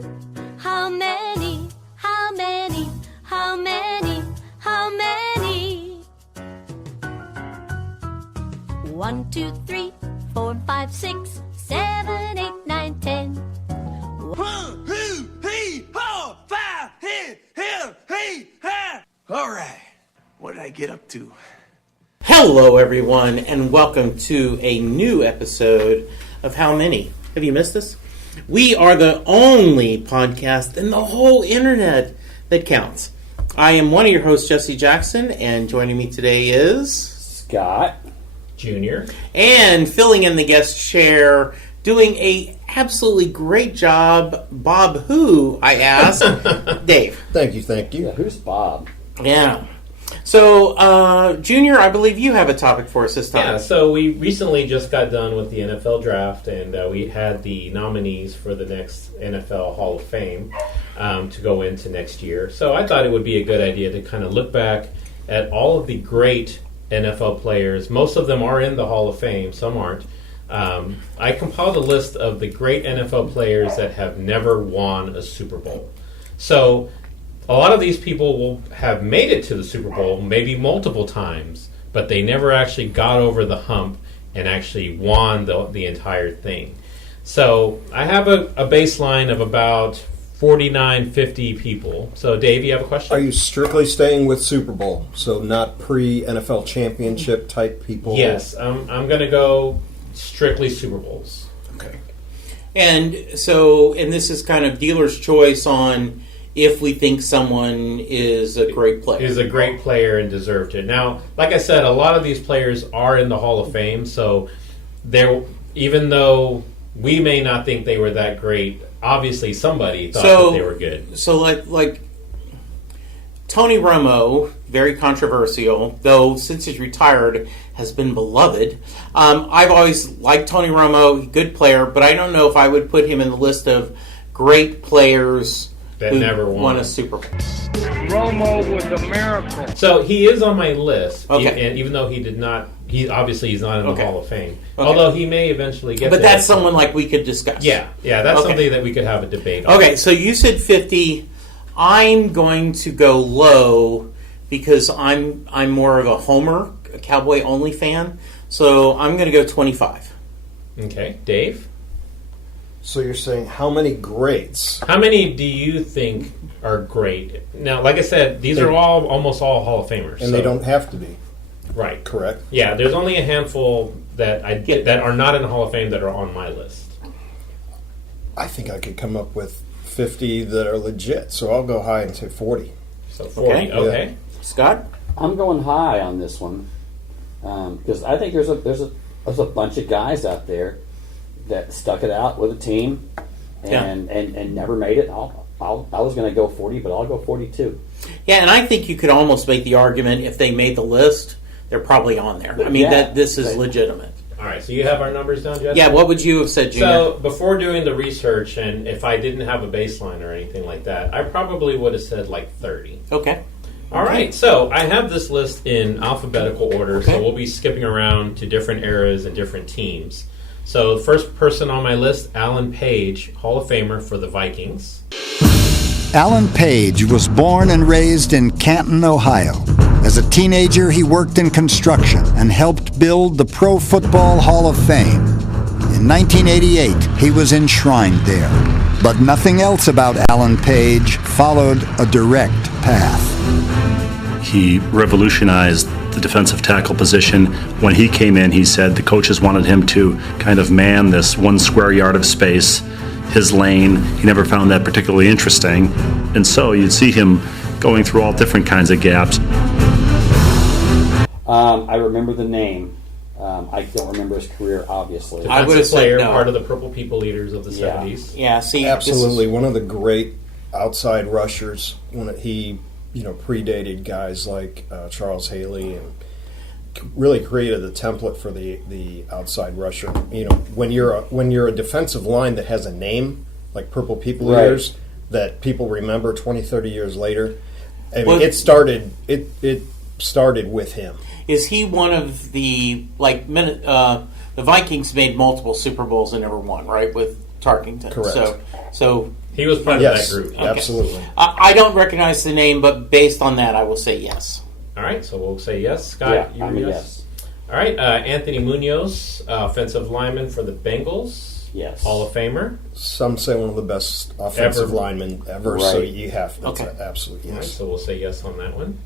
How many? How many? How many? How many? 1, 2, 3, 4, 5, 6, 7, 8, 9, 10. 1, 2, 3, 4, 5, 6. All right, what did I get up to? Hello, everyone, and welcome to a new episode of How Many? Have you missed us? We are the only podcast in the whole internet that counts. I am one of your hosts, Jesse Jackson, and joining me today is Scott Jr. And filling in the guest chair, doing a absolutely great job, Bob who, I asked, Dave. Thank you. Yeah, who's Bob? Yeah. So, Junior, I believe you have a topic for us this time. Yeah, so we recently just got done with the NFL draft, and we had the nominees for the next NFL Hall of Fame to go into next year. So I thought it would be a good idea to kind of look back at all of the great NFL players. Most of them are in the Hall of Fame, some aren't. I compiled a list of the great NFL players that have never won a Super Bowl. So a lot of these people will have made it to the Super Bowl maybe multiple times, but they never actually got over the hump and actually won the entire thing. So I have a baseline of about 49, 50 people. So Dave, you have a question? Are you strictly staying with Super Bowl, so not pre-NFL championship type people? Yes, I'm going to go strictly Super Bowls. Okay. And so, and this is kind of dealer's choice on if we think someone is a great player. Is a great player and deserved it. Now, like I said, a lot of these players are in the Hall of Fame, so even though we may not think they were that great, obviously somebody thought that they were good. So like Tony Romo, very controversial, though since he's retired has been beloved. I've always liked Tony Romo, good player, but I don't know if I would put him in the list of great players that who never won a Super Bowl. Romo was a miracle. So he is on my list, okay. And even though he did not, he's not in the Hall of Fame. Okay. Although he may eventually get But there. that's someone like we could discuss. Yeah, that's Okay. something that we could have a debate on. Okay, so you said 50. I'm going to go low because I'm more of a homer, a Cowboy-only fan. So I'm going to go 25. Okay, Dave? So you're saying how many greats? How many do you think are great? Now, like I said, these are almost all Hall of Famers. And they don't have to be. Right. Correct? Yeah, there's only a handful that are not in the Hall of Fame that are on my list. I think I could come up with 50 that are legit, so I'll go high and say 40. So 40, okay. Yeah. Scott? I'm going high on this one because I think there's a bunch of guys out there that stuck it out with a team and never made it. I was going to go 40, but I'll go 42. Yeah, and I think you could almost make the argument if they made the list, they're probably on there. I mean, this is legitimate. All right, so you have our numbers down, Jesse? Yeah, what would you have said, Junior? So before doing the research, and if I didn't have a baseline or anything like that, I probably would have said like 30. Okay. All right, so I have this list in alphabetical order, so we'll be skipping around to different eras and different teams. So the first person on my list, Alan Page, Hall of Famer for the Vikings. Alan Page was born and raised in Canton, Ohio. As a teenager, he worked in construction and helped build the Pro Football Hall of Fame. In 1988, he was enshrined there. But nothing else about Alan Page followed a direct path. He revolutionized the defensive tackle position. When he came in, he said the coaches wanted him to kind of man this 1 square yard of space, his lane. He never found that particularly interesting. And so you'd see him going through all different kinds of gaps. I remember the name. I don't remember his career, obviously. I would have said player, no. part of the Purple People Leaders of the 70s. Yeah, see, Absolutely. One of the great outside rushers when he predated guys like Charles Haley and really created the template for the outside rusher. When you're a defensive line that has a name like Purple People Eaters that people remember 20, 30 years later. I mean, it started with him. Is he one of the the Vikings made multiple Super Bowls and never won, right? With Tarkington. Correct. So He was part Yes, of that group. absolutely. I don't recognize the name, but based on that, I will say yes. All right, so we'll say yes. Scott, Yeah, you're I'm a yes. yes. All right, Anthony Munoz, offensive lineman for the Bengals. Yes. Hall of Famer. Some say one of the best offensive Ever. linemen ever. So Right. you have that's Okay. an absolute All right, yes. so we'll say yes on that one.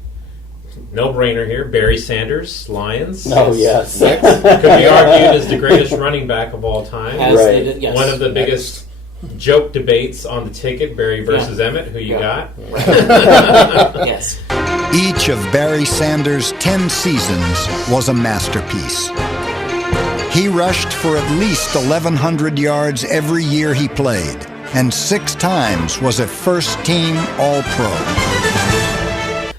No brainer here. Barry Sanders, Lions. Oh, yes. Could be argued as the greatest running back of all time. As Right. they did, yes. One of the biggest joke debates on the ticket, Barry versus Emmett. Who you Yeah. got? Yes. Each of Barry Sanders' 10 seasons was a masterpiece. He rushed for at least 1,100 yards every year he played, and 6 times was a first-team All-Pro.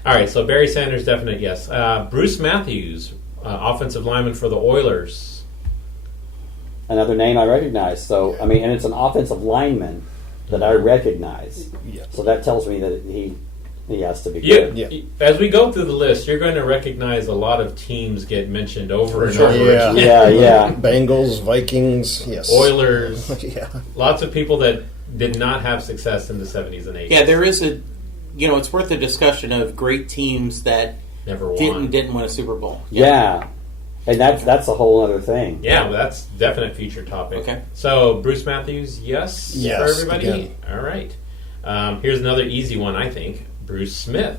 All right, so Barry Sanders, definite yes. Bruce Matthews, offensive lineman for the Oilers. Another name I recognize. So, I mean, and it's an offensive lineman that I recognize. Yeah. So that tells me that he has to be Yeah, good. Yeah. as we go through the list, you're going to recognize a lot of teams get mentioned over and sure. over Yeah. again. Yeah. Bengals, Vikings, yes. Oilers, Yeah. lots of people that did not have success in the 70s and 80s. Yeah, there is it's worth a discussion of great teams that Never won. didn't win a Super Bowl. Yeah. And that's a whole other thing. Yeah, well, that's definite future topic. Okay. So Bruce Matthews, yes, Yes, for everybody. again. All right. Here's another easy one, I think. Bruce Smith,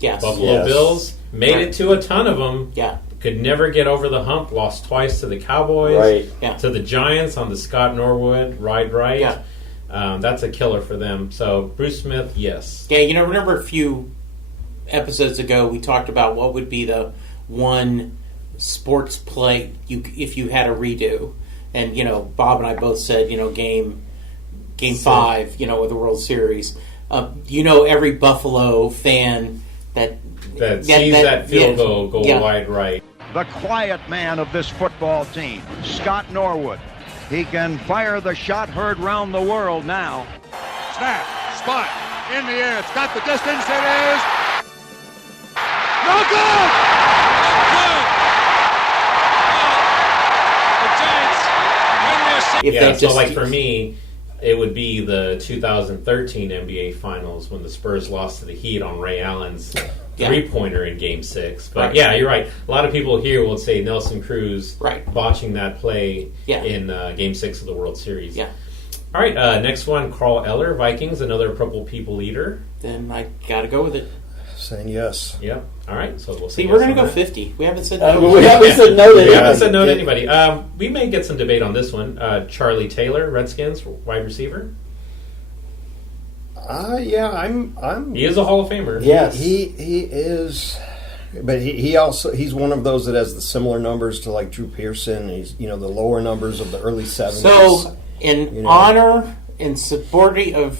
Yes. Buffalo Yes. Bills, made Right. it to a ton of them. Yeah. Could never get over the hump. Lost twice to the Cowboys. Right. Yeah. To the Giants on the Scott Norwood ride right. Yeah. That's a killer for them. So Bruce Smith, yes. Yeah, remember a few episodes ago we talked about what would be the one sports play if you had a redo, and Bob and I both said game 5 of the World Series. Every Buffalo fan that Sees that field goal go yeah. wide right. The quiet man of this football team, Scott Norwood. He can fire the shot heard round the world now. Snap, spot, in the air. It's got the distance. It is. No good! Good! The Giants win their second. If Yeah, they so just, like for me, it would be the 2013 NBA Finals when the Spurs lost to the Heat on Ray Allen's three-pointer in Game 6. But Right. yeah, you're right. A lot of people here will say Nelson Cruz Right. botching that play Yeah. in Game 6 of the World Series. Yeah. All right, next one, Carl Eller, Vikings, another Purple People Eater. then I got to go with it. Saying yes. Yep. All right, so we'll see. See, we're going to go 50. We haven't said no. We haven't said no to We anybody. haven't said no to anybody. We may get some debate on this one. Charlie Taylor, Redskins, wide receiver. Yeah, I'm. He is a Hall of Famer. Yes. He is, but he's one of those that has the similar numbers to like Drew Pearson. He's the lower numbers of the early 70s. So, in honor and support of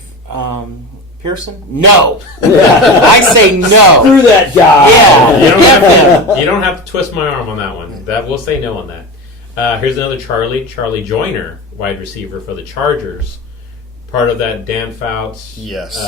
Pearson, no. I say no. Screw that guy. Yeah. You don't have to twist my arm on that one. We'll say no on that. Here's another Charlie Joyner, wide receiver for the Chargers. Part of that Dan Fouts, Yes.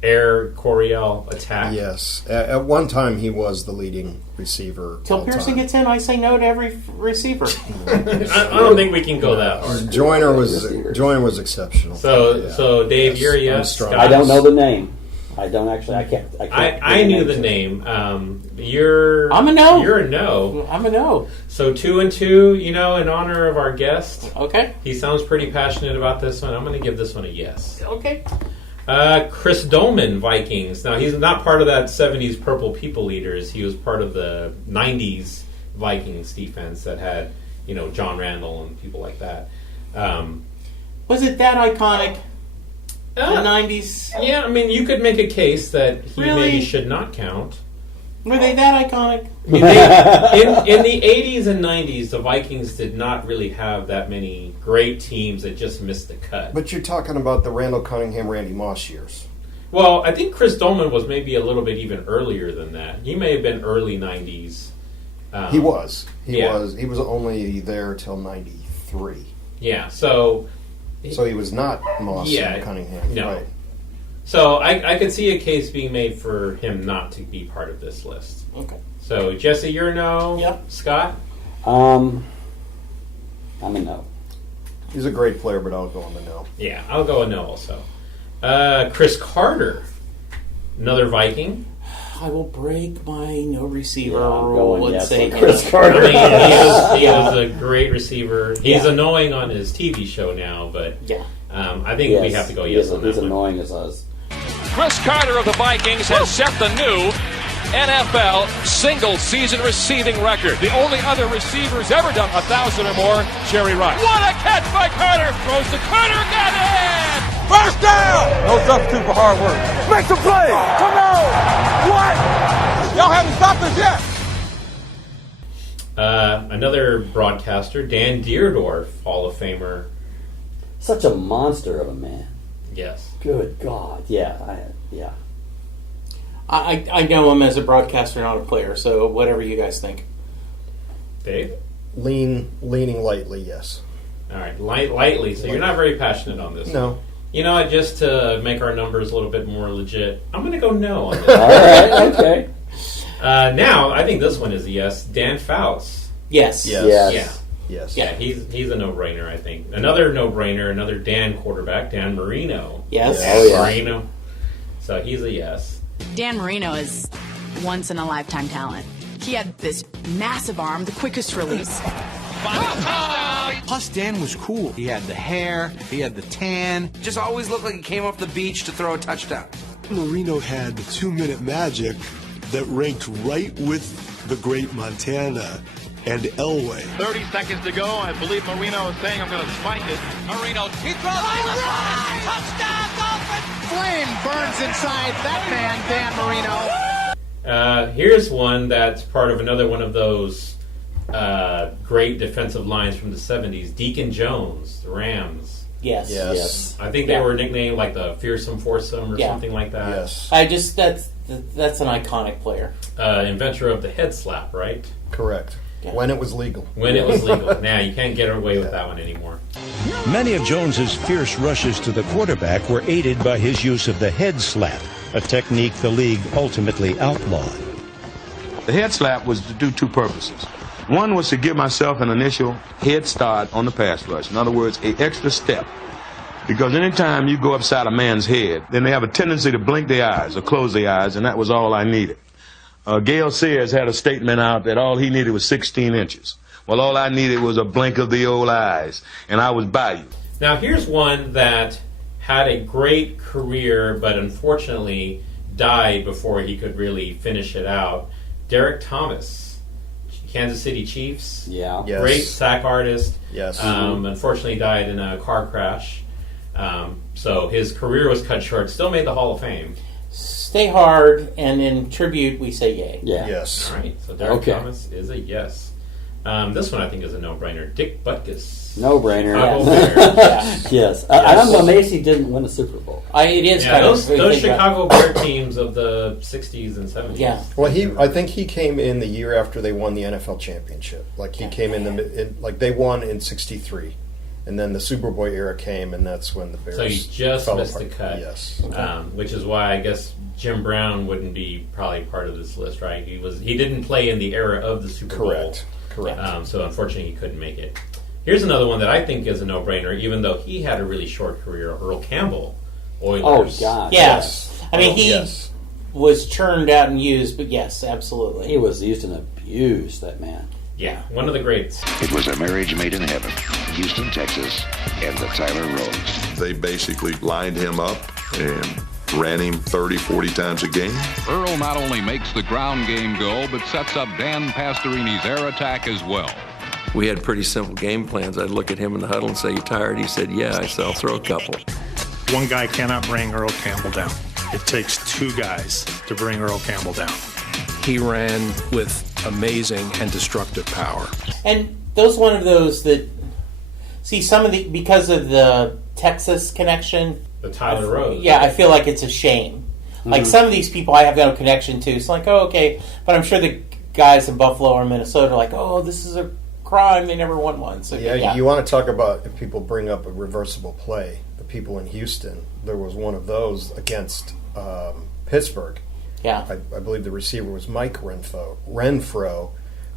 Air Coryell attack. Yes, at one time he was the leading receiver. Till all Pearson time. gets in, I say no to every receiver. I don't think we can go that hard. Joyner was exceptional. So Dave, you're a I'm yes. strong. Scott? I don't know the name. I don't actually. I can't. I knew the name. You're. I'm a no. You're a no. I'm a no. So 2 and 2. In honor of our guest. Okay. He sounds pretty passionate about this one. I'm going to give this one a yes. Okay. Chris Dolman, Vikings. Now, he's not part of that 70s Purple People Eaters. He was part of the 90s Vikings defense that had, John Randall and people like that. Was it that iconic? The 90s? Yeah, I mean, you could make a case that he Really? maybe should not count. Were they that iconic? I mean, in the 80s and 90s, the Vikings did not really have that many great teams that just missed the cut. But you're talking about the Randall Cunningham, Randy Moss years. Well, I think Chris Dolman was maybe a little bit even earlier than that. He may have been early 90s. He was. He yeah. was. He was only there till '93. Yeah, so he was not Moss and Cunningham. no. Right. So I could see a case being made for him not to be part of this list. Okay. So Jesse, you're a no. Yep. Scott? I'm a no. He's a great player, but I'll go on the no. Yeah, I'll go with no also. Chris Carter, another Viking. I will break my no receiver Yeah, I'm rule going and yes say on Chris Carter. I mean, he was a great receiver. He's annoying on his TV show now, but I think we have to go yes on that He's one. annoying as us. Chris Carter of the Vikings has set the new NFL single-season receiving record. The only other receiver who's ever done 1,000 or more, Jerry Rice. What a catch by Carter! Throws to Carter, got it! First down! No substitute for hard work. Make some plays! Come on! What? Y'all haven't stopped us yet! Another broadcaster, Dan Deerdorf, Hall of Famer. Such a monster of a man. Yes. Good God. Yeah. I know him as a broadcaster, not a player, so whatever you guys think. Dave? Leaning lightly, yes. All right, lightly. So you're not very passionate on this. No. You know what? Just to make our numbers a little bit more legit, I'm going to go no on this. All right. Okay. Now, I think this one is a yes. Dan Fouts. Yes. Yes. Yeah. Yeah, he's a no-brainer, I think. Another no-brainer, another Dan quarterback, Dan Marino. Yes. Oh, yeah. Marino. So he's a yes. Dan Marino is once-in-a-lifetime talent. He had this massive arm, the quickest release. Plus, Dan was cool. He had the hair, he had the tan. Just always looked like he came off the beach to throw a touchdown. Marino had the 2-minute magic that ranked right with the great Montana and Elway. 30 seconds to go. I believe Marino is saying I'm going to spike it. Marino, he throws to the side. Touchdown, Dolphins! Flame burns inside that man, Dan Marino. Here's one that's part of another one of those great defensive lines from the 70s. Deacon Jones, the Rams. Yes. I think they were nicknamed like the Fearsome Foursome or something like that. Yes. That's an iconic player. Inventor of the head slap, right? Correct. Yeah. When it was legal. When it was legal. Now you can't get away with that one anymore. Many of Jones's fierce rushes to the quarterback were aided by his use of the head slap, a technique the league ultimately outlawed. The head slap was to do two purposes. One was to give myself an initial head start on the pass rush. In other words, an extra step. Because anytime you go upside a man's head, then they have a tendency to blink their eyes or close their eyes, and that was all I needed. Gale Sears had a statement out that all he needed was 16 inches. Well, all I needed was a blink of the old eyes, and I was by you. Now, here's one that had a great career, but unfortunately died before he could really finish it out. Derek Thomas, Kansas City Chiefs. Yeah. Yes. Great sack artist. Yes. Unfortunately died in a car crash. So his career was cut short. Still made the Hall of Fame. Stay hard, and in tribute, we say yay. Yeah. Yes. All right. So Derek Thomas is a yes. This one I think is a no-brainer. Dick Butkus. No-brainer. Chicago Bears. Yes. I'm amazed he didn't win a Super Bowl. It is kind those of Chicago Bear teams of the 60s and 70s. Yeah. Well, I think he came in the year after they won the NFL championship. Like he came in like they won in '63, and then the Superbowl era came, and that's when the Bears. So he just fell missed apart. the cut. Yes. Which is why I guess Jim Brown wouldn't be probably part of this list, right? He didn't play in the era of the Super Bowl. Correct. So unfortunately he couldn't make it. Here's another one that I think is a no-brainer, even though he had a really short career. Earl Campbell, Oilers. Oh, God. Yes. I mean, he was churned out and used, but yes, absolutely. He was used and abused, that man. Yeah, one of the greats. It was a marriage made in heaven. Houston, Texas, and the Tyler Rose. They basically lined him up and ran him 30, 40 times a game. Earl not only makes the ground game go, but sets up Dan Pastorini's air attack as well. We had pretty simple game plans. I'd look at him in the huddle and say, "You tired?" He said, "Yeah." I said, "I'll throw a couple." One guy cannot bring Earl Campbell down. It takes two guys to bring Earl Campbell down. He ran with amazing and destructive power. And one of those that see some of the because of the Texas connection. The Tyler Rose. Yeah, I feel like it's a shame. Like some of these people I have no connection to. It's like, oh, okay, but I'm sure the guys in Buffalo or Minnesota are like, oh, this is a crime. They never won one. So yeah, you want to talk about if people bring up a reversible play. The people in Houston, there was one of those against Pittsburgh. Yeah, I believe the receiver was Mike Renfro,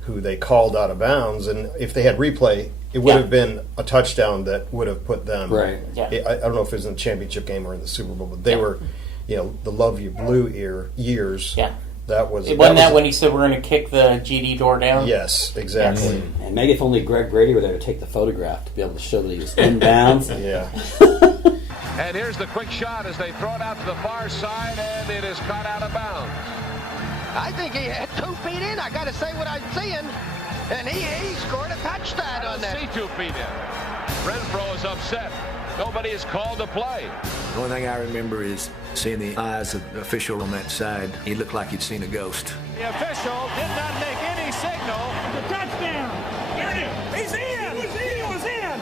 who they called out of bounds, and if they had replay, it would have been a touchdown that would have put them. Right. Yeah. I don't know if it was in the championship game or in the Super Bowl, but they were, the Love You Blue years. Yeah. That was. Wasn't that when he said we're going to kick the GD door down? Yes, exactly. And maybe if only Greg Brady were there to take the photograph to be able to show that he was inbounds. Yeah. And here's the quick shot as they throw it out to the far side, and it is caught out of bounds. I think he had 2 feet in. I got to say what I'm seeing. And he scored a touchdown on that. See 2 feet in. Renfro is upset. Nobody is called to play. The only thing I remember is seeing the eyes of the official on that side. He looked like he'd seen a ghost. The official did not make any signal. The touchdown. There it is. He's in. He was in.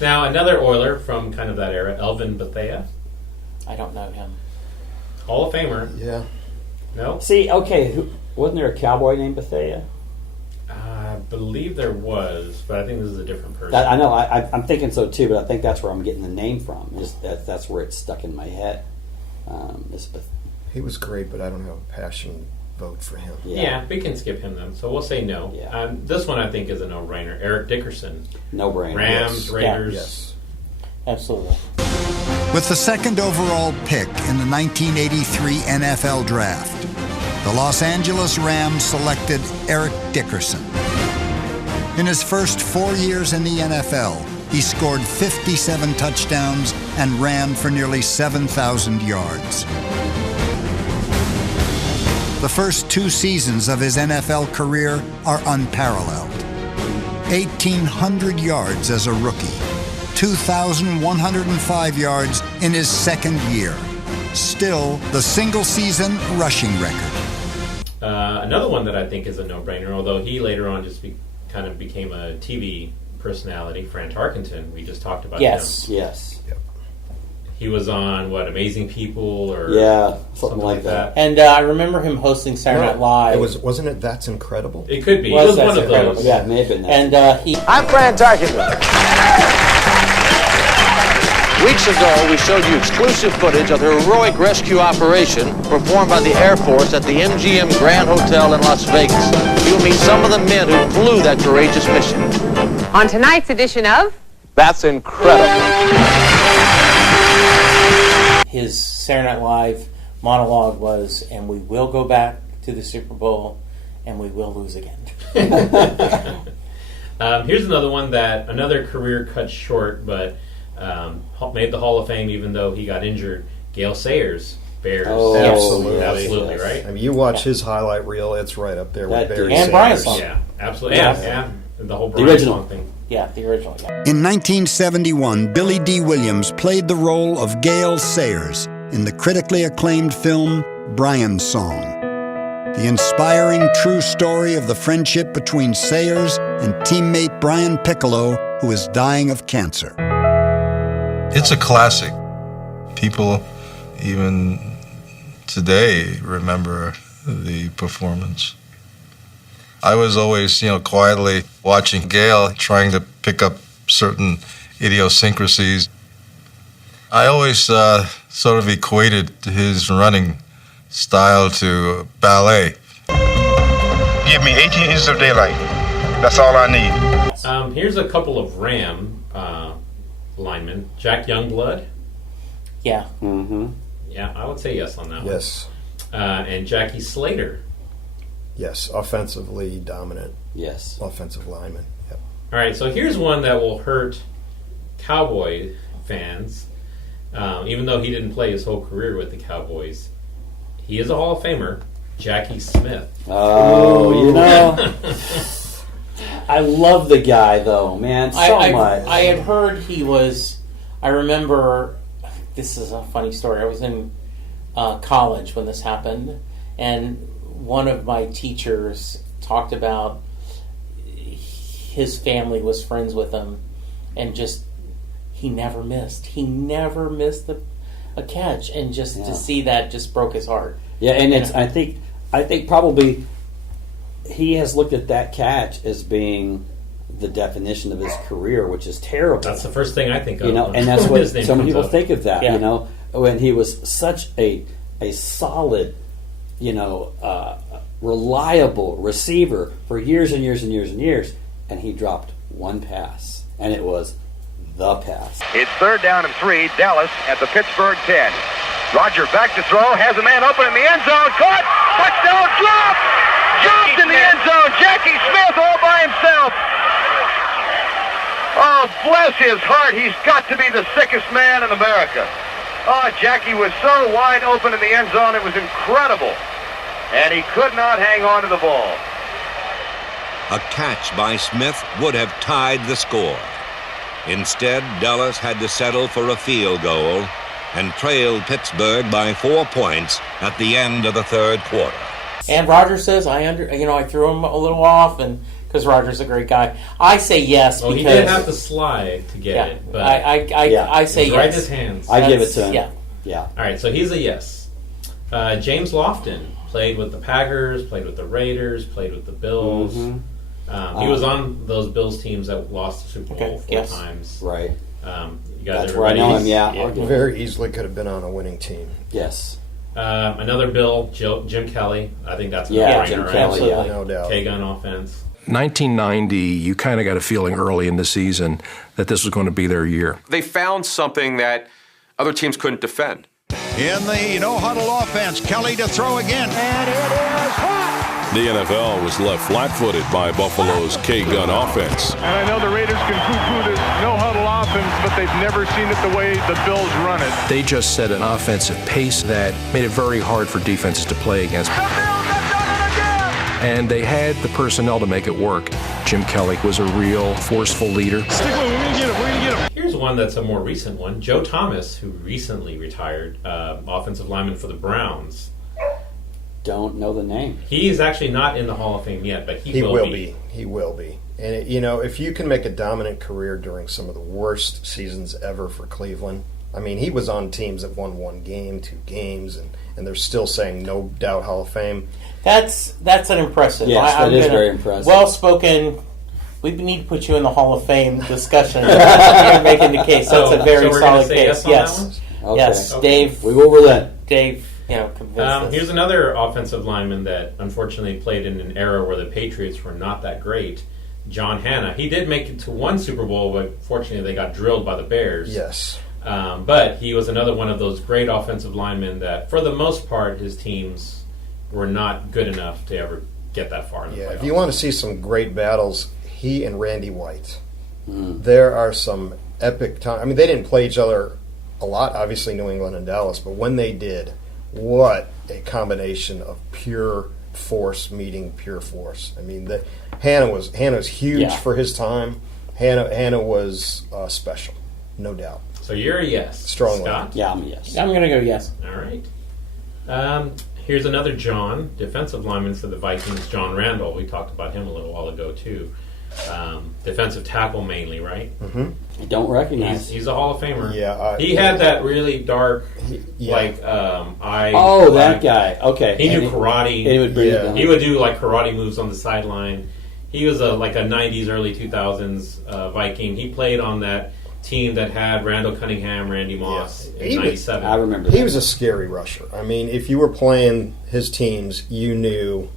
Now, another Oiler from kind of that era, Elvin Bethea. I don't know him. Hall of Famer. Yeah. No? See, okay, wasn't there a cowboy named Bethea? I believe there was, but I think this is a different person. I know, I'm thinking so too, but I think that's where I'm getting the name from. That's where it's stuck in my head. He was great, but I don't have a passionate vote for him. Yeah, we can skip him then. So we'll say no. Yeah. This one I think is a no-brainer. Eric Dickerson. No-brainer. Rams, Yes. Raiders. Yeah. Yes. Absolutely. With the second overall pick in the 1983 NFL Draft, the Los Angeles Rams selected Eric Dickerson. In his first 4 years in the NFL, he scored 57 touchdowns and ran for nearly 7,000 yards. The first 2 seasons of his NFL career are unparalleled. 1,800 yards as a rookie, 2,105 yards in his second year. Still the single-season rushing record. Another one that I think is a no-brainer, although he later on just kind of became a TV personality, Fran Tarkenton. We just talked about him. Yes. Yep. He was on, Amazing People or something like that. And I remember him hosting Saturday Night Live. Wasn't it That's Incredible? It could be. It was one of those. Yeah, it may have been that. And I'm Fran Tarkenton. Weeks ago, we showed you exclusive footage of the heroic rescue operation performed by the Air Force at the MGM Grand Hotel in Las Vegas. You'll meet some of the men who flew that courageous mission. On tonight's edition of That's Incredible. his Saturday Night Live monologue was, and we will go back to the Super Bowl, and we will lose again. Here's another one another career cut short, but made the Hall of Fame even though he got injured. Gail Sayers, Bears. Absolutely, right? I mean, you watch his highlight reel; it's right up there with Barry and Sanders. Brian's song. Yeah, absolutely. Yeah. The whole The Brian original. song thing. Yeah, the original. In 1971, Billy D. Williams played the role of Gail Sayers in the critically acclaimed film Brian's Song, the inspiring true story of the friendship between Sayers and teammate Brian Piccolo, who is dying of cancer. It's a classic. People, even today, remember the performance. I was always, quietly watching Gail, trying to pick up certain idiosyncrasies. I always sort of equated his running style to ballet. Give me 18 inches of daylight. That's all I need. Here's a couple of Ram linemen. Jack Youngblood. Yeah. Mm-hmm. Yeah, I would say yes on that one. Yes. And Jackie Slater. Yes, offensively dominant. Yes. Offensive lineman. Yep. All right, so here's one that will hurt Cowboy fans. Even though he didn't play his whole career with the Cowboys, he is a Hall of Famer, Jackie Smith. Oh, I love the guy, though, man, so much. I had heard he was. I remember. This is a funny story. I was in college when this happened, and one of my teachers talked about his family was friends with him, and just he never missed. He never missed a catch, and just to see that just broke his heart. Yeah, and it's. I think probably he has looked at that catch as being the definition of his career, which is terrible. That's the first thing I think of. And that's what his name some comes people up. think of that. Yeah. When he was such a solid, reliable receiver for years and years and years and years, and he dropped one pass, and it was the pass. It's 3rd down and 3, Dallas at the Pittsburgh 10. Roger back to throw, has a man open in the end zone, caught, touchdown, drop! Dropped in the end zone, Jackie Smith all by himself. Oh, bless his heart, he's got to be the sickest man in America. Oh, Jackie was so wide open in the end zone, it was incredible. And he could not hang on to the ball. A catch by Smith would have tied the score. Instead, Dallas had to settle for a field goal and trailed Pittsburgh by 4 points at the end of the 3rd quarter. And Roger says, I threw him a little off, and because Roger's a great guy. I say yes because... he did have to slide to get it, but... I say yes. Right in his hands. I give it to him. Yeah. All right, so he's a yes. James Lofton played with the Packers, played with the Raiders, played with the Bills. Mm-hmm. He was on those Bills teams that lost the Super Bowl 4 times. Right. You guys That's where I know him, yeah. Very easily could have been on a winning team. Yes. Another Bill, Jim Kelly. I think that's Jim Kelly, no doubt. K-gun offense. 1990, you kind of got a feeling early in the season that this was going to be their year. They found something that other teams couldn't defend. In the no-huddle offense, Kelly to throw again. And it is hot! The NFL was left flat-footed by Buffalo's K-gun offense. And I know the Raiders can poo-poo this no-huddle offense, but they've never seen it the way the Bills run it. They just set an offensive pace that made it very hard for defenses to play against. The Bills have done it again! And they had the personnel to make it work. Jim Kelly was a real forceful leader. Stick with it, we're going to get him, we're going to get him. Here's one that's a more recent one. Joe Thomas, who recently retired, offensive lineman for the Browns. Don't know the name. He's actually not in the Hall of Fame yet, but he will be. He will be. And, if you can make a dominant career during some of the worst seasons ever for Cleveland, I mean, he was on teams that won 1 game, 2 games, and they're still saying no doubt Hall of Fame. That's an impressive. Yes, that is very impressive. Well-spoken. We need to put you in the Hall of Fame discussion. You're making the case. That's a very solid case. Yes. Okay. Yes. Okay. Dave. We will relent. Dave, convinced us. Here's another offensive lineman that unfortunately played in an era where the Patriots were not that great. John Hanna. He did make it to 1 Super Bowl, but fortunately they got drilled by the Bears. Yes. But he was another one of those great offensive linemen that, for the most part, his teams were not good enough to ever get that far in the playoffs. If you want to see some great battles, he and Randy White. There are some epic times. I mean, they didn't play each other a lot, obviously, New England and Dallas, but when they did, what a combination of pure force meeting pure force. I mean, Hanna was huge for his time. Hanna was special, no doubt. So you're a yes. Strongly. Scott? Yeah, I'm a yes. I'm going to go yes. All right. Here's another John, defensive lineman for the Vikings, John Randall. We talked about him a little while ago, too. Defensive tackle mainly, right? Mm-hmm. I don't recognize. He's a Hall of Famer. Yeah, he had that really dark, eye. Oh, that guy. Okay. He knew karate. He would bring it down. He would do like karate moves on the sideline. He was a 90s, early 2000s Viking. He played on that team that had Randall Cunningham, Randy Moss in 97. I remember He was a scary rusher. I mean, if you were playing his teams, you knew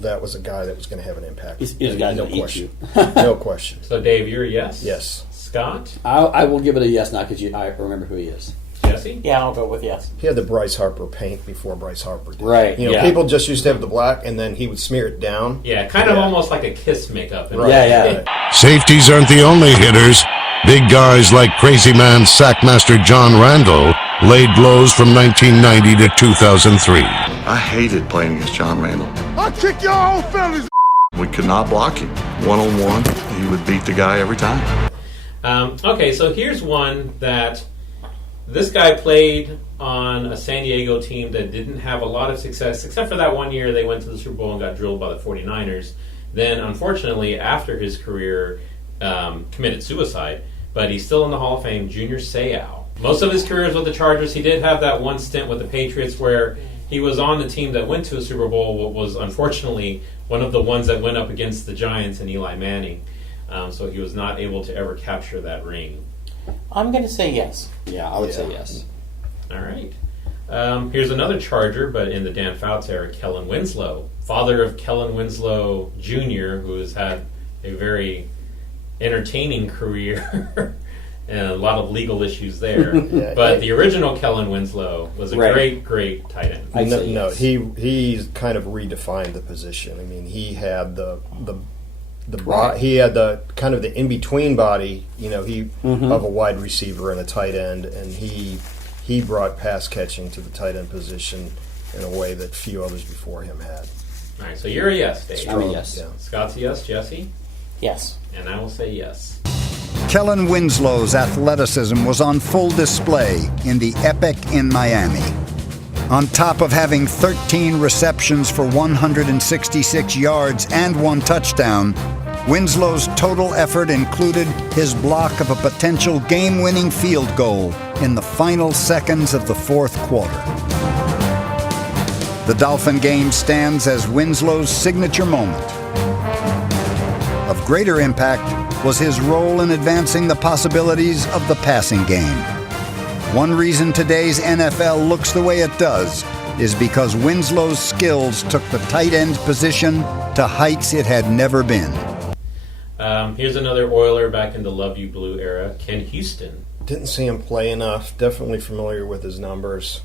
that was a guy that was going to have an impact. He's a guy that'll eat you. No question. So, Dave, you're a yes? Yes. Scott? I will give it a yes now because I remember who he is. Jesse? Yeah, I'll go with yes. He had the Bryce Harper paint before Bryce Harper did. Right. People just used to have the black, and then he would smear it down. Yeah, kind of almost like a Kiss makeup. Right. Yeah. Safeties aren't the only hitters. Big guys like crazy man sackmaster John Randall laid blows from 1990 to 2003. I hated playing against John Randall. I'll kick your whole family's. We could not block him. 1-on-1, he would beat the guy every time. Okay, so here's one that this guy played on a San Diego team that didn't have a lot of success, except for that one year they went to the Super Bowl and got drilled by the 49ers. Then, unfortunately, after his career, committed suicide, but he's still in the Hall of Fame, Junior Seau. Most of his career is with the Chargers. He did have that one stint with the Patriots where he was on the team that went to a Super Bowl, was unfortunately one of the ones that went up against the Giants and Eli Manning. So he was not able to ever capture that ring. I'm going to say yes. Yeah, I would say yes. All right. Here's another Charger, but in the Dan Fouts era, Kellen Winslow, father of Kellen Winslow Jr., who has had a very entertaining career and a lot of legal issues there. But the original Kellen Winslow was a great tight end. He's kind of redefined the position. I mean, he had he had the kind of the in between body, of a wide receiver and a tight end, and he brought pass catching to the tight end position in a way that few others before him had. All right, so you're a yes, Dave. I'm a yes. Yeah. Scott's a yes. Jesse? Yes. And I will say yes. Kellen Winslow's athleticism was on full display in the Epic in Miami. On top of having 13 receptions for 166 yards and 1 touchdown, Winslow's total effort included his block of a potential game-winning field goal in the final seconds of the fourth quarter. The Dolphin game stands as Winslow's signature moment. Of greater impact was his role in advancing the possibilities of the passing game. One reason today's NFL looks the way it does is because Winslow's skills took the tight end position to heights it had never been. Here's another Oiler back in the Love You Blue era, Ken Houston. Didn't see him play enough. Definitely familiar with his numbers.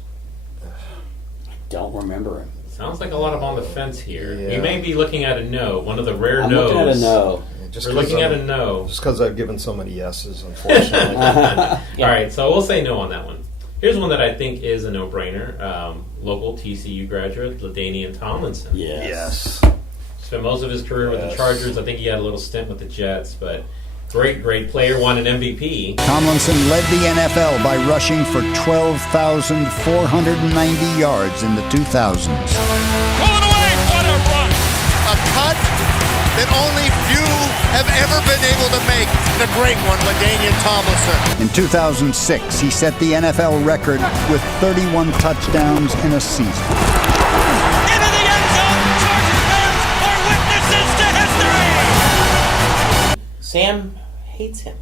Don't remember him. Sounds like a lot of on the fence here. You may be looking at a no, one of the rare I'm no's. looking at a no. We're looking at a no. Just because I've given so many yeses, unfortunately. All right, so we'll say no on that one. Here's one that I think is a no-brainer. Local TCU graduate, LaDainian Tomlinson. Yes. Spent most of his career with the Chargers. I think he had a little stint with the Jets, but great player, won an MVP. Tomlinson led the NFL by rushing for 12,490 yards in the 2000s. Pulling away, what a run! A cut that only few have ever been able to make. The great one, LaDainian Tomlinson. In 2006, he set the NFL record with 31 touchdowns in a season. Into the end zone, Charger fans are witnesses to history! Sam hates him.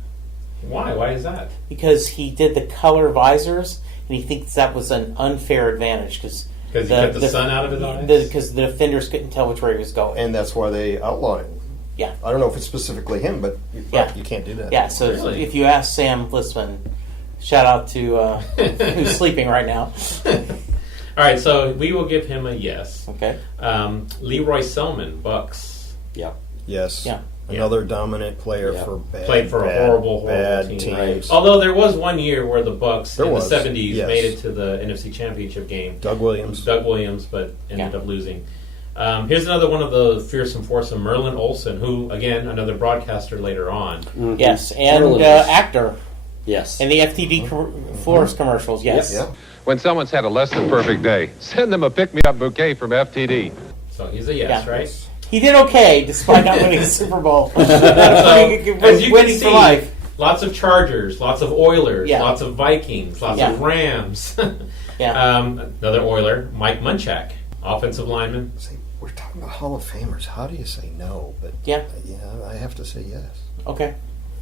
Why? Why is that? Because he did the color visors, and he thinks that was an unfair advantage because he kept the sun out of his eyes? Because the defenders couldn't tell which way he was going. And that's why they outlawed it. Yeah. I don't know if it's specifically him, but you can't do that. Yeah, so if you ask Sam Lissman, shout out to who's sleeping right now. All right, so we will give him a yes. Okay. Leroy Selman, Bucks. Yep. Yes. Yeah. Another dominant player for a horrible team. team. Right. Although there was one year where the Bucks in the 70s yes. made it to the NFC Championship game. Doug Williams, but ended up losing. Here's another one of the fearsome foursome, Merlin Olsen, who, again, another broadcaster later on. Mm-hmm. Yes, and actor. Yes. And the FTD Force commercials, yes. Yep. When someone's had a less than perfect day, send them a pick-me-up bouquet from FTD. So he's a yes, right? He did okay, despite not winning the Super Bowl. So, as you can see, for life. Lots of Chargers, lots of Oilers, Yeah. lots of Vikings, lots of Rams. Another Oiler, Mike Munchak, offensive lineman. See, we're talking about Hall of Famers. How do you say no? But I have to say yes. Okay.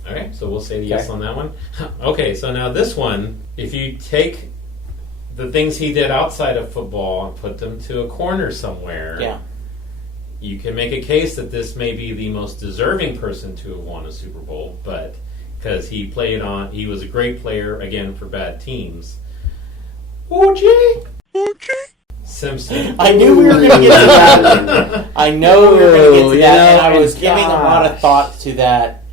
All right, so we'll say the yes on that one. Okay, so now this one, if you take the things he did outside of football and put them to a corner somewhere, you can make a case that this may be the most deserving person to have won a Super Bowl, but because he was a great player, again, for bad teams. OJ Simpson. I knew we were going to get to that. I know we were going to get to that, and I was giving a lot of thought to that.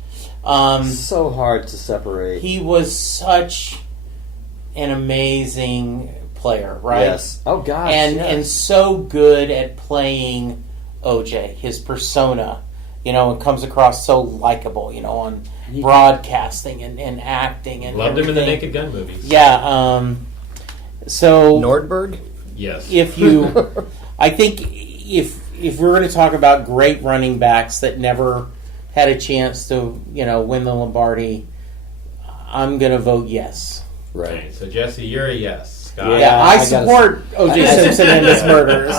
So hard to separate. He was such an amazing player, right? Yes. Oh, gosh. And so good at playing OJ, his persona, and comes across so likable, on broadcasting and acting and loved everything. him in the Naked Gun movies. Yeah. So Nordberg. Yes. I think if we're going to talk about great running backs that never had a chance to win the Lombardi, I'm going to vote yes. Right. Okay, so Jesse, you're a yes. Scott? Yeah, I support O.J. Simpson and his murders.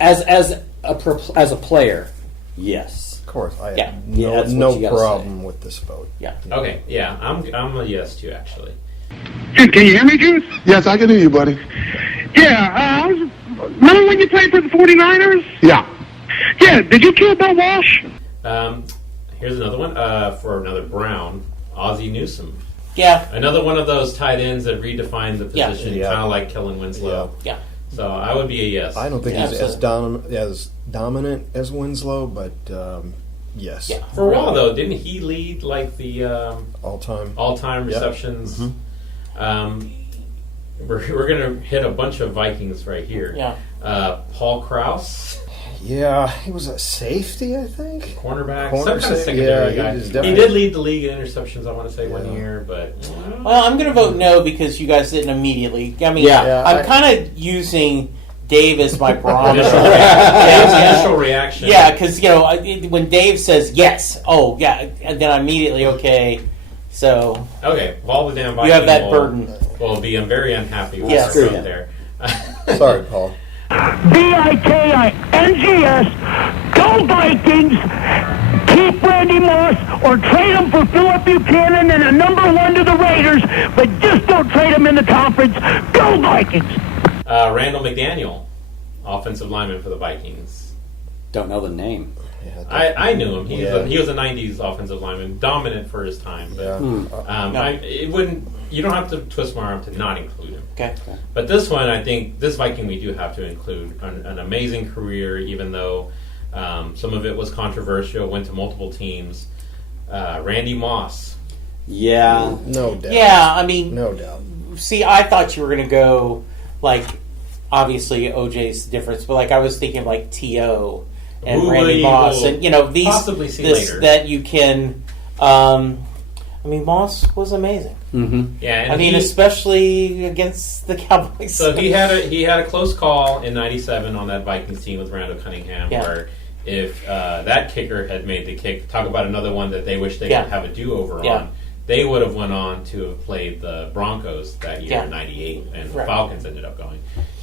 As a player, yes. Of course, I have no problem with this vote. Yeah. Okay. Yeah, I'm a yes too, actually. Can you hear me, Jude? Yes, I can hear you, buddy. Yeah, remember when you played for the 49ers? Yeah. Yeah, did you kill Bill Walsh? Here's another one for another Brown, Ozzie Newsome. Yeah. Another one of those tight ends that redefined the position, Yeah. kind of like Kellen Winslow. Yeah. So I would be a yes. I don't think he's as dominant as Winslow, but yes. Yeah. For a while, though, didn't he lead like the all-time receptions? Mm-hmm. We're going to hit a bunch of Vikings right here. Yeah. Paul Krause. Yeah, he was a safety, I think. Cornerback. Corner some kind of safety, secondary yeah, guy. He did lead the league in interceptions, I want to say, 1 year, but... Well, I'm going to vote no because you guys didn't immediately. I mean, I'm kind of using Dave as my barometer. Dave's initial reaction. Yeah, because, when Dave says yes, and then I'm immediately okay. So... Okay, all the damn Vikings you have that burden. Will be very unhappy with yes. our vote there. Sorry, Paul. VIKINGS. Go Vikings. Keep Randy Moss or trade him for Philip Buchanan and a number 1 to the Raiders, but just don't trade him in the conference. Go Vikings. Randall McDaniel, offensive lineman for the Vikings. Don't know the name. I knew him. He was a 90s offensive lineman, dominant for his time. But you don't have to twist my arm to not include him. Okay. But this one, I think, this Viking we do have to include. An amazing career, even though some of it was controversial, went to multiple teams. Randy Moss. Yeah. No doubt. Yeah, I mean... No doubt. See, I thought you were going to go, obviously OJ's the difference, but, I was thinking, T.O., and Randy Moss, and these possibly see later that you can. Moss was amazing. Mm-hmm. Yeah, especially against the Cowboys. So he had a close call in '97 on that Vikings team with Randall Cunningham, where if that kicker had made the kick, talk about another one that they wish they could have a do-over on. They would have went on to have played the Broncos that year in '98, and the Falcons ended up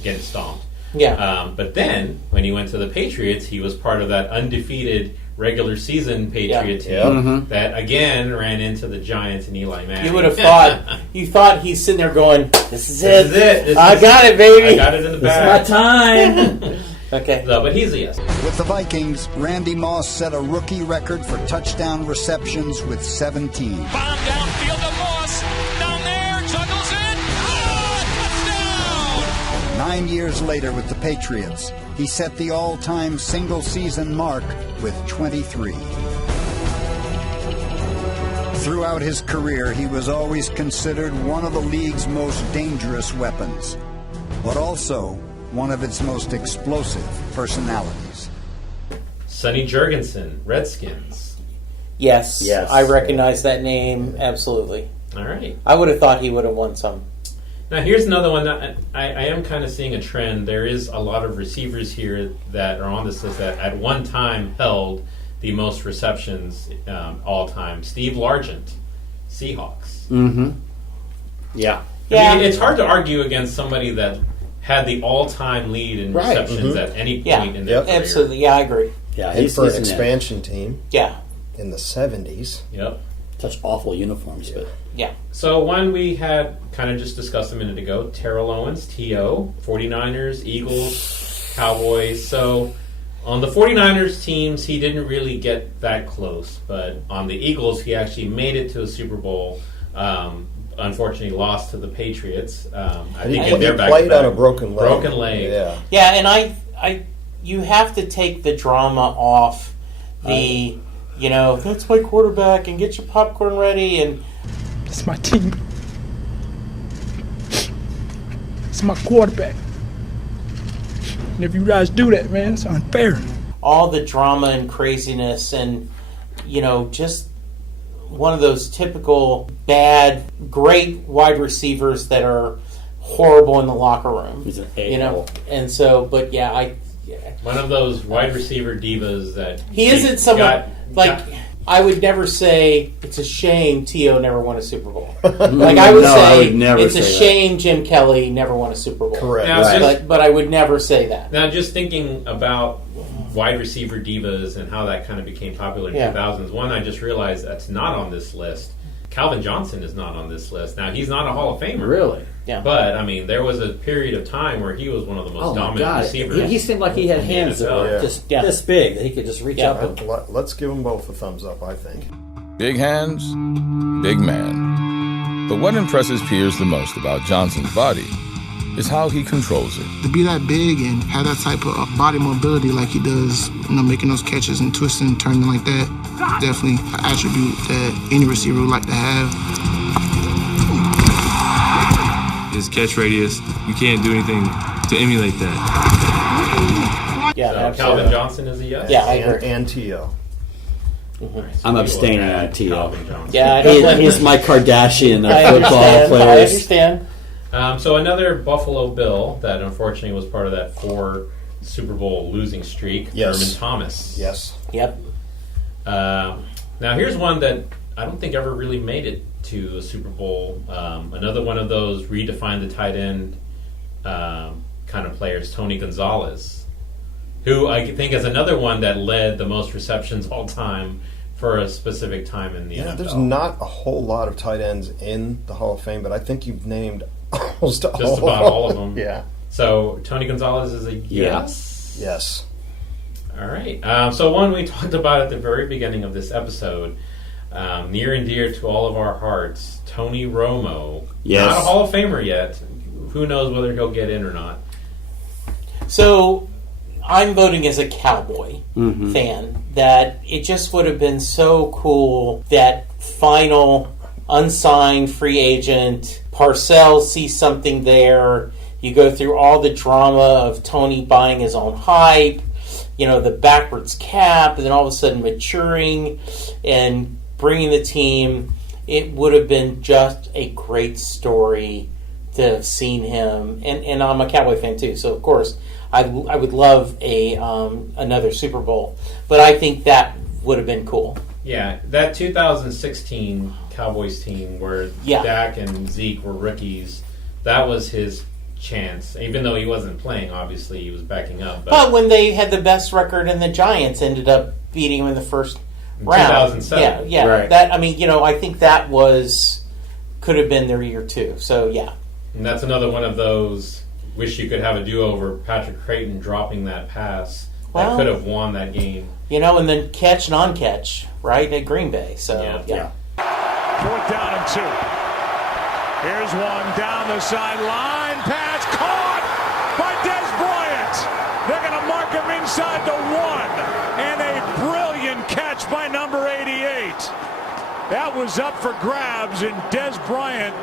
getting stomped. Yeah. But then, when he went to the Patriots, he was part of that undefeated regular season Patriot team that, again, ran into the Giants and Eli Manning. You would have thought he's sitting there going, this is it. I got it, baby. I got it in the bag. It's my time. Okay. So, but he's a yes. With the Vikings, Randy Moss set a rookie record for touchdown receptions with 17. Bomb downfield to Moss. Down there, juggles in. Touchdown! 9 years later with the Patriots, he set the all-time single-season mark with 23. Throughout his career, he was always considered one of the league's most dangerous weapons, but also one of its most explosive personalities. Sonny Jurgensen, Redskins. Yes, I recognize that name, absolutely. All right. I would have thought he would have won some. Now, here's another one that I am kind of seeing a trend. There is a lot of receivers here that are on this list that at one time held the most receptions all time. Steve Largent, Seahawks. Mm-hmm. Yeah. I mean, it's hard to argue against somebody that had the all-time lead in receptions at any point in their career. Absolutely. Yeah, I agree. Yeah, and for an expansion team. Yeah. In the 70s. Yep. Such awful uniforms, but... Yeah. So one we had kind of just discussed a minute ago, Terrell Owens, T.O., 49ers, Eagles, Cowboys. So on the 49ers teams, he didn't really get that close. But on the Eagles, he actually made it to a Super Bowl. Unfortunately, lost to the Patriots. I think he played on a broken leg. Broken leg. Yeah, and you have to take the drama off the, that's my quarterback, and get your popcorn ready, and it's my team. It's my quarterback. And if you guys do that, man, it's unfair. All the drama and craziness and, just one of those typical bad, great wide receivers that are horrible in the locker room. He's an a-hole. And so, but one of those wide receiver divas that he isn't someone I would never say it's a shame T.O. never won a Super Bowl. I would say it's a shame Jim Kelly never won a Super Bowl. Correct. Now, but I would never say that. Now, just thinking about wide receiver divas and how that kind of became popular in the 2000s, one, I just realized that's not on this list. Calvin Johnson is not on this list. Now, he's not a Hall of Famer. Really? Yeah. But, I mean, there was a period of time where he was one of the most dominant receivers. He seemed like he had hands that were just this big that he could just reach up and... Let's give them both a thumbs up, I think. Big hands, big man. But what impresses peers the most about Johnson's body is how he controls it. To be that big and have that type of body mobility like he does, making those catches and twisting and turning like that, definitely an attribute that any receiver would like to have. His catch radius, you can't do anything to emulate that. So Calvin Johnson is a yes? Yeah, I agree. And T.O. I'm abstaining on T.O. Yeah, he's my Kardashian football players. I understand. So another Buffalo Bill that unfortunately was part of that 4 Super Bowl losing streak, Thurman Thomas. Yes. Yep. Now here's one that I don't think ever really made it to a Super Bowl. Another one of those redefine the tight end kind of players, Tony Gonzalez, who I think is another one that led the most receptions all time for a specific time in the NFL. There's not a whole lot of tight ends in the Hall of Fame, but I think you've named almost all of them. Yeah. So Tony Gonzalez is a yes? Yes. All right. So one we talked about at the very beginning of this episode, near and dear to all of our hearts, Tony Romo. Yes. Not a Hall of Famer yet. Who knows whether he'll get in or not. So I'm voting as a Cowboy fan that it just would have been so cool that final unsigned free agent Parcells sees something there. You go through all the drama of Tony buying his own hype, the backwards cap, and then all of a sudden maturing and bringing the team. It would have been just a great story to have seen him. And I'm a Cowboy fan too, so of course I would love another Super Bowl. But I think that would have been cool. Yeah, that 2016 Cowboys team where Dak and Zeke were rookies, that was his chance. Even though he wasn't playing, obviously he was backing up. But when they had the best record and the Giants ended up beating him in the first round. 2007. Yeah. Right. That, I think that could have been their year too. So, yeah. And that's another one of those, wish you could have a do-over, Patrick Creighton dropping that pass that could have won that game. And then catch, non-catch, right, at Green Bay. So, yeah. 4th down and 2. Here's one down the sideline. Pass caught by Des Bryant. They're going to mark him inside the 1. And a brilliant catch by number 88. That was up for grabs, and Des Bryant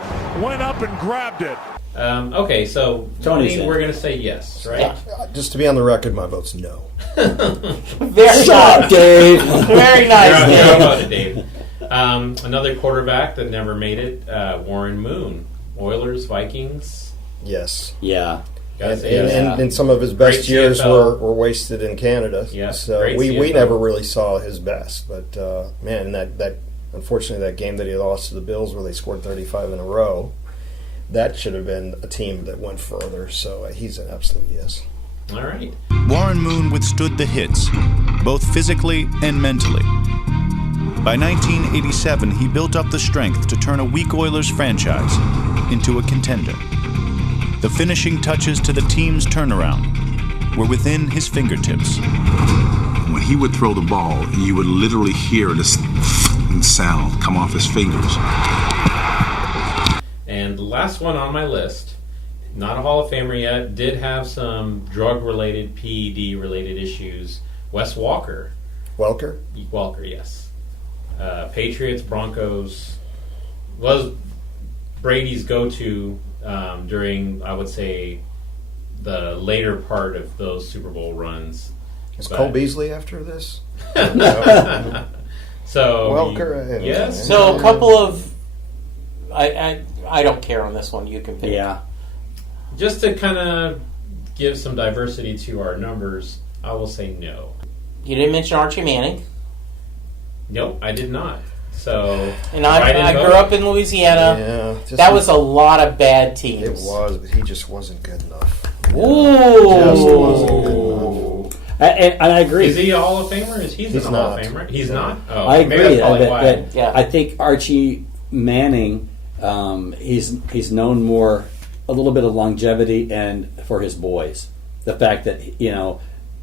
went up and grabbed it. Okay, so Tony's we're going to say yes, right? Yeah. Just to be on the record, my vote's no. Very Shut up, Dave. Very nice, Dave. How about it, Dave? Another quarterback that never made it, Warren Moon. Oilers, Vikings. Yes. Yeah. And some of his best years were wasted in Canada. Yeah, so we never really saw his best. But, man, that unfortunately, that game that he lost to the Bills where they scored 35 in a row, that should have been a team that went further. So he's an absolute yes. All right. Warren Moon withstood the hits, both physically and mentally. By 1987, he built up the strength to turn a weak Oilers franchise into a contender. The finishing touches to the team's turnaround were within his fingertips. When he would throw the ball, you would literally hear this sound come off his fingers. And the last one on my list, not a Hall of Famer yet, did have some drug-related, PED-related issues. Wes Walker. Welker? Welker, yes. Patriots, Broncos, was Brady's go-to during, I would say, the later part of those Super Bowl runs. Is Cole Beasley after this? So Welker, yes. So a couple of, I don't care on this one. You can pick. Yeah. Just to kind of give some diversity to our numbers, I will say no. You didn't mention Archie Manning. Nope, I did not. So, and I grew up in Louisiana. Yeah, that was a lot of bad teams. It was, but he just wasn't good enough. Ooh. Just wasn't good enough. And I agree. Is he a Hall of Famer? He's a Hall not. of Famer? He's not? Oh, I agree. Yeah. I think Archie Manning, he's known more a little bit of longevity and for his boys. The fact that,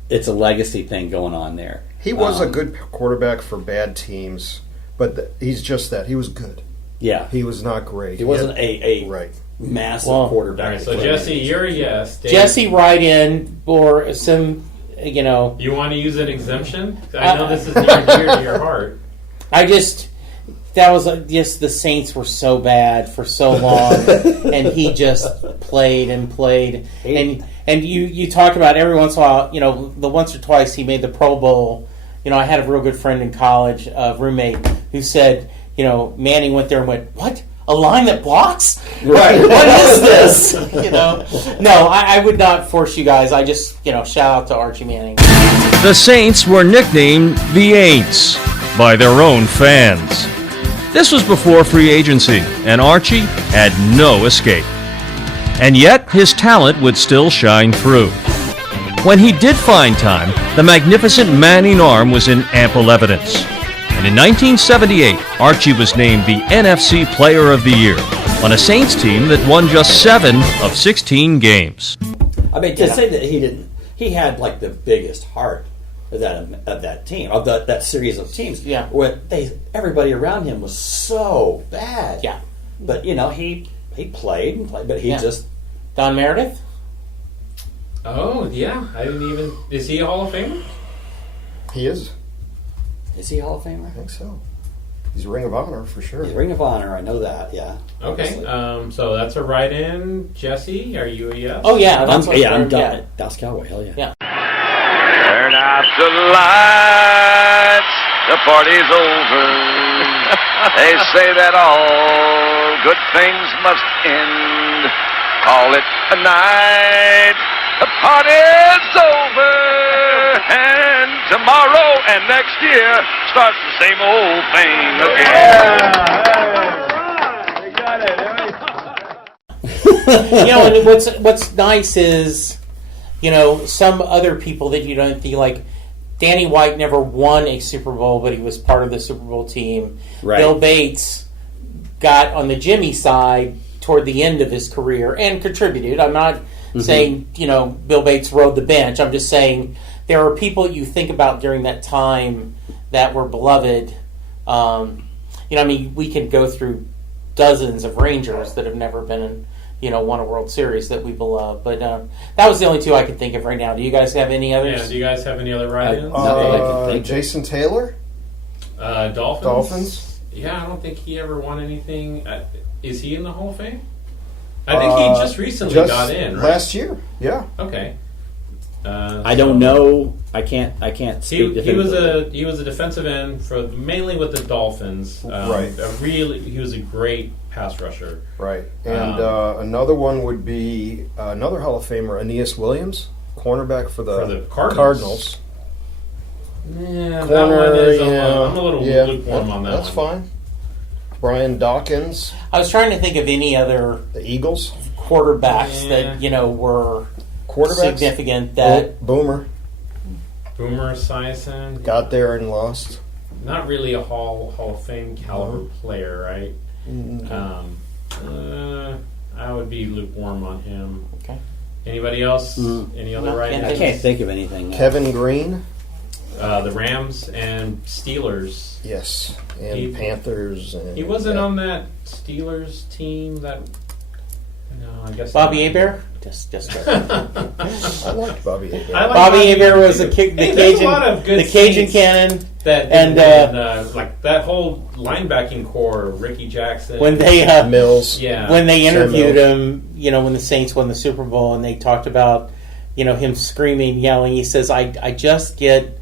it's a legacy thing going on there. He was a good quarterback for bad teams, but he's just that. He was good. Yeah. He was not great. He wasn't a right. massive quarterback. All right, so Jesse, you're a yes. Dave, Jesse, write in or some, You want to use an exemption? I know this is near and dear to your heart. That was just the Saints were so bad for so long, and he just played and played. And you talk about every once in a while, the once or twice he made the Pro Bowl. I had a real good friend in college, a roommate, who said, Manning went there and went, "What? A line that blocks? Right. What is this?" No, I would not force you guys. I just, shout out to Archie Manning. The Saints were nicknamed the Aints by their own fans. This was before free agency, and Archie had no escape. And yet, his talent would still shine through. When he did find time, the magnificent Manning arm was in ample evidence. And in 1978, Archie was named the NFC Player of the Year on a Saints team that won just 7 of 16 games. I mean, to say that he had like the biggest heart of that team, of that series of teams. Yeah. Where everybody around him was so bad. Yeah. But he played and played, but he just Don Meredith? Oh, yeah. I didn't even... Is he a Hall of Famer? He is. Is he a Hall of Famer? I think so. He's a Ring of Honor for sure. He's a Ring of Honor, I know that, yeah. Okay, so that's a write-in. Jesse, are you a yes? Oh, yeah. I'm done. Das Cowboy, hell yeah. Yeah. Turn out the lights, the party's over. They say that all good things must end. Call it a night, the party's over. And tomorrow and next year starts the same old thing again. And what's nice is, some other people that you don't think, like Danny White never won a Super Bowl, but he was part of the Super Bowl team. Right. Bill Bates got on the Jimmy side toward the end of his career and contributed. I'm not saying, Bill Bates rode the bench. I'm just saying there are people you think about during that time that were beloved. We can go through dozens of Rangers that have never been won a World Series that we beloved. But that was the only two I could think of right now. Do you guys have any others? Yeah, do you guys have any other write-ins? Jason Taylor? Dolphins? Yeah, I don't think he ever won anything. Is he in the Hall of Fame? I think he just recently got in, right? Last year, yeah. Okay. I don't know. I can't speak. He was a defensive end for mainly with the Dolphins. Right. He was a great pass rusher. Right. And another one would be another Hall of Famer, Aeneas Williams, cornerback for the Cardinals. Yeah, that one is. I'm a little lukewarm on that. That's fine. Brian Dawkins. I was trying to think of any other the Eagles quarterbacks that were significant. That Boomer Esiason got there and lost. Not really a Hall of Fame caliber player, right? I would be lukewarm on him. Okay. Anybody else? Any other write-ins? I can't think of anything. Kevin Green. The Rams and Steelers. Yes, and Panthers. And he wasn't on that Steelers team. I guess Bobby Hebert. Just I liked Bobby Hebert. Bobby Hebert was the Cajun Cannon. Like that whole linebacking core, Ricky Jackson, when they Mills, when they interviewed him, when the Saints won the Super Bowl, and they talked about him screaming, yelling. He says, "I just get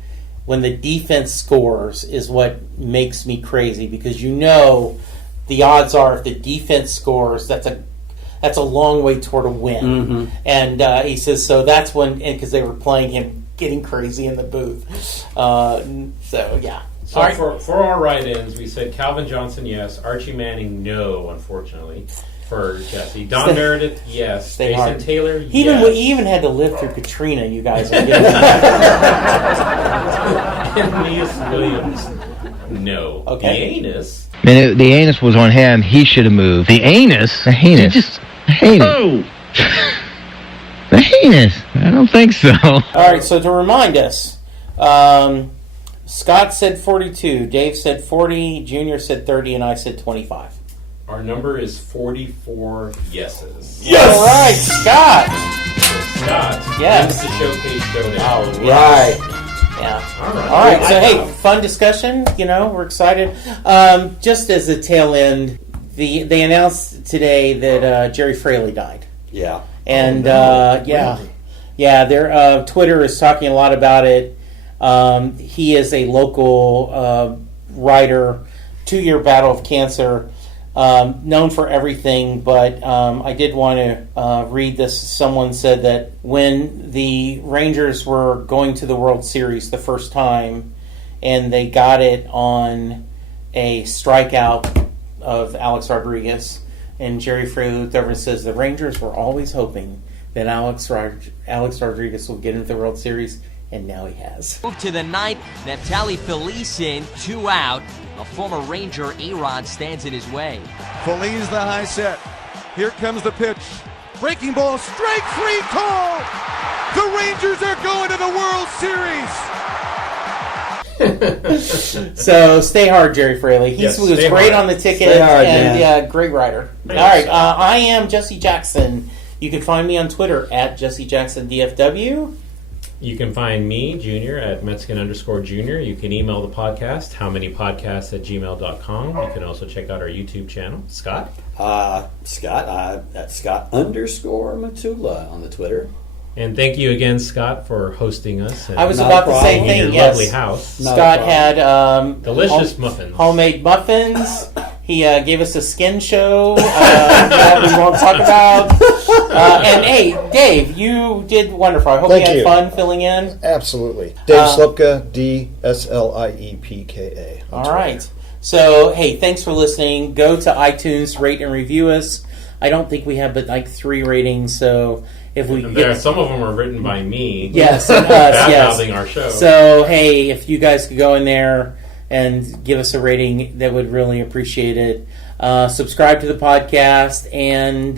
when the defense scores is what makes me crazy because the odds are if the defense scores, that's a long way toward a win." And he says, so that's when, because they were playing him getting crazy in the booth. So, yeah. So right. For our write-ins, we said Calvin Johnson, yes. Archie Manning, no, unfortunately, for Jesse. Don Meredith, yes. Jason Taylor, yes. He even had to live through Katrina, you guys are getting Aeneas Williams, no. Okay. The anus. Man, the anus was on him. He should have moved. The anus? The anus. I hate it. I hate it. I don't think so. All right, so to remind us, Scott said 42, Dave said 40, Junior said 30, and I said 25. Our number is 44 yeses. Yes! All right, Scott. So Scott Yes. wins the Showcase Showdown. All right. Yeah. All right. All right. So, hey, fun discussion. You know, we're excited. Just as a tail end, they announced today that Jerry Fraley died. Yeah. And their Twitter is talking a lot about it. He is a local writer, 2-year battle of cancer, known for everything. But I did want to read this. Someone said that when the Rangers were going to the World Series the first time, and they got it on a strikeout of Alex Rodriguez, and Jerry Fraley looked over and says, the Rangers were always hoping that Alex Rodriguez will get into the World Series, and now he has. Move to the ninth, Neftali Felice in, 2 out. A former Ranger, A-Rod, stands in his way. Felice the high set. Here comes the pitch. Breaking ball, strike three call! The Rangers are going to the World Series! So stay hard, Jerry Fraley. He was great hard. on the ticket Stay hard, and great writer. All right, I am Jesse Jackson. You can find me on Twitter at Jesse Jackson DFW. You can find me, Junior, at Mexican_Junior. You can email the podcast, howmanypodcasts@gmail.com. You can also check out our YouTube channel. Scott? Scott, at Scott_Matula on the Twitter. And thank you again, Scott, for hosting us. I was about to say in your lovely house. Scott had delicious muffins, homemade muffins. He gave us a skin show that we won't talk about. And hey, Dave, you did wonderful. I hope you had fun filling in. Absolutely. Dave Slipka, DSLIEPKA. All right. So, hey, thanks for listening. Go to iTunes, rate and review us. I don't think we have but like 3 ratings, so if we some of them are written by me. Yes, and us, yes. Our show. So, hey, if you guys could go in there and give us a rating, that would really appreciate it. Subscribe to the podcast, and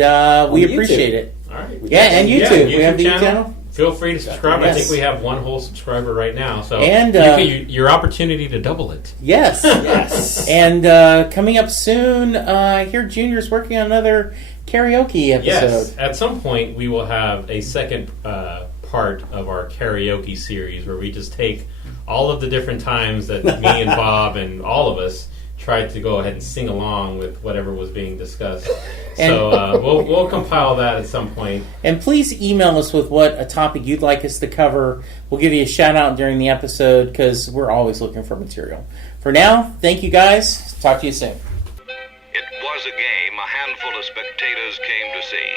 we appreciate it. All right. And YouTube. We have the YouTube channel. Feel free to subscribe. Yes. I think we have 1 whole subscriber right now. So and your opportunity to double it. Yes. Yes. And coming up soon, I hear Junior's working on another karaoke episode. Yes. At some point, we will have a second part of our karaoke series where we just take all of the different times that me and Bob and all of us tried to go ahead and sing along with whatever was being discussed. So we'll compile that at some point. And please email us with what a topic you'd like us to cover. We'll give you a shout out during the episode because we're always looking for material. For now, thank you guys. Talk to you soon. It was a game a handful of spectators came to see.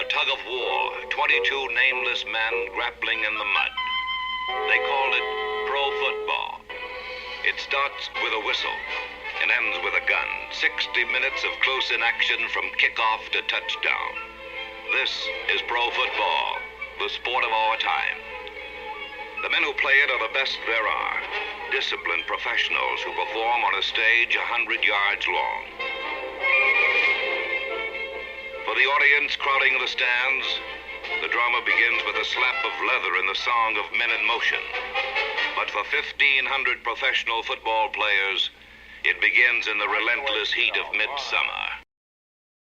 A tug of war, 22 nameless men grappling in the mud. They called it pro football. It starts with a whistle and ends with a gun. 60 minutes of close inaction from kickoff to touchdown. This is pro football, the sport of our time. The men who play it are the best there are. Disciplined professionals who perform on a stage 100 yards long. For the audience crowding the stands, the drama begins with a slap of leather and the song of Men in Motion. But for 1,500 professional football players, it begins in the relentless heat of midsummer.